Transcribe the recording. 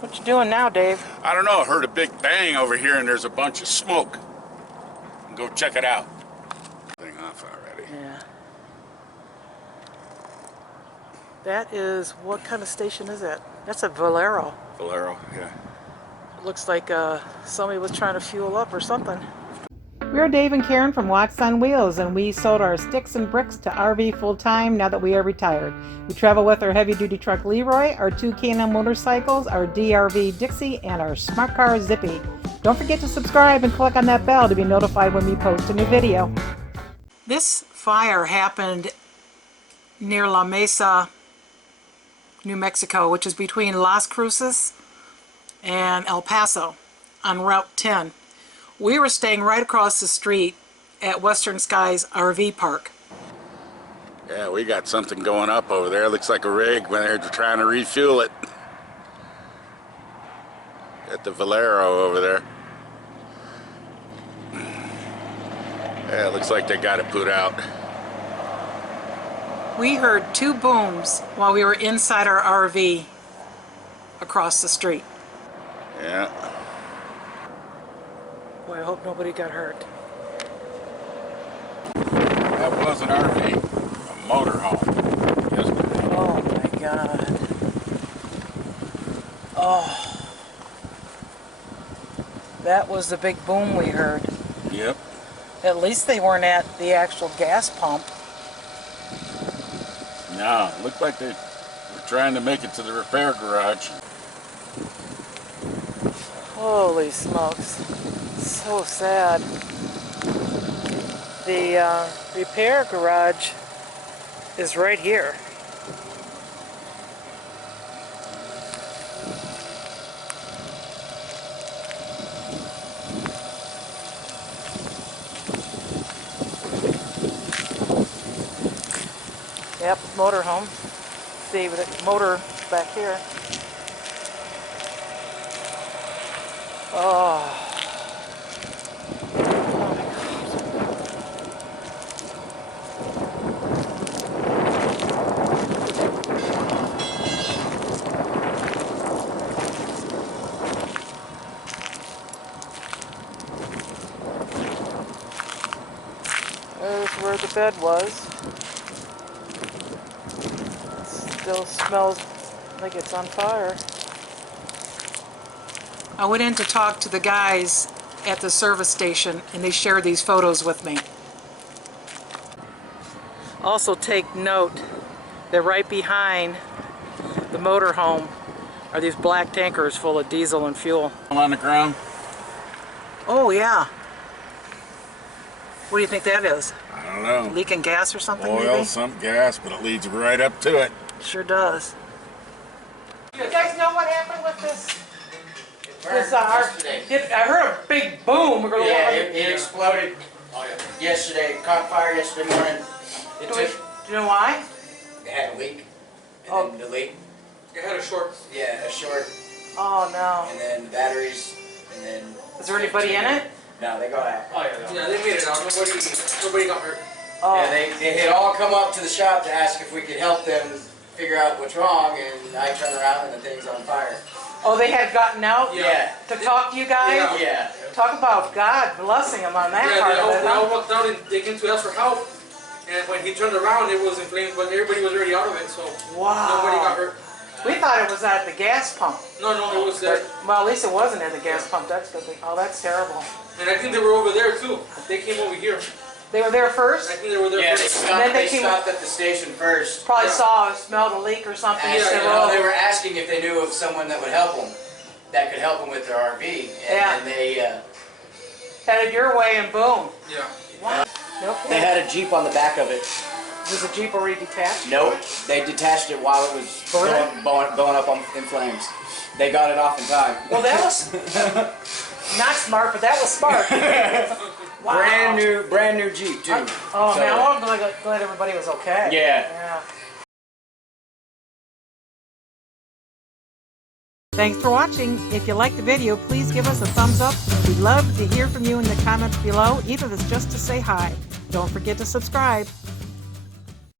What you doing now, Dave? I don't know, I heard a big bang over here and there's a bunch of smoke. Go check it out. Thing off already. Yeah. That is, what kind of station is that? That's a Valero. Valero, yeah. Looks like somebody was trying to fuel up or something. We're Dave and Karen from Wax on Wheels, and we sold our sticks and bricks to RV full-time now that we are retired. We travel with our heavy-duty truck Leroy, our 2 K&N motorcycles, our DRV Dixie, and our smart car Zippy. Don't forget to subscribe and click on that bell to be notified when we post a new video. This fire happened near La Mesa, New Mexico, which is between Las Cruces and El Paso on Route 10. We were staying right across the street at Western Skies RV Park. Yeah, we got something going up over there. Looks like a rig when they're trying to refuel it. Got the Valero over there. Yeah, looks like they got it put out. We heard 2 booms while we were inside our RV across the street. Yeah. Boy, I hope nobody got hurt. That was an RV, a motorhome. Yesterday. Oh my God. Oh. That was the big boom we heard. Yep. At least they weren't at the actual gas pump. No, it looked like they were trying to make it to the repair garage. Holy smokes. So sad. The repair garage is right here. Yep, motorhome. See, with the motor back here. Oh. There's where the bed was. Still smells like it's on fire. I went in to talk to the guys at the service station and they shared these photos with me. Also take note that right behind the motorhome are these black tankers full of diesel and fuel. On the ground? Oh yeah. What do you think that is? I don't know. Leaking gas or something? Oil, maybe? some gas, but it leads right up to it. Sure does. You guys know what happened with this? I heard a big boom. Yeah, it exploded yesterday. It caught fire yesterday morning. Do you know why? It had a leak. And then the leak. It had a short. Yeah, a short. Oh no. And then batteries. And then. Is there anybody in it? No, they got out. Oh yeah, they made it out. Nobody got hurt. Oh. Yeah, they had all come up to the shop to ask if we could help them figure out what's wrong, and I turned around and the thing's on fire. Oh, they had gotten out Yeah. to talk to you guys? Yeah. Talk about God blessing them on that part of it. They all walked out and they came to us for help. And when he turned around, it was in flames, but everybody was already out of it, so nobody got hurt. We thought it was at the gas pump. No, it was there. Well, at least it wasn't at the gas pump. That's good. Oh, that's terrible. And I think they were over there too. They came over here. They were there first? I think they were there Yeah, first. they stopped at the station first. Probably saw or smelled a leak or something. They were asking if they knew of someone that would help them, that could help them with their RV. And they headed your way and boom. Yeah. Wow. Nope. They had a Jeep on the back of it. Was the Jeep already detached? Nope. They detached it while it was going up in flames. They got it off in time. Well, that was not smart, but that was smart. Wow. Brand new Jeep too. Oh man, I'm glad everybody was okay. Yeah. Thanks for watching. If you liked the video, please give us a thumbs up. We'd love to hear from you in the comments below, even if it's just to say hi. Don't forget to subscribe.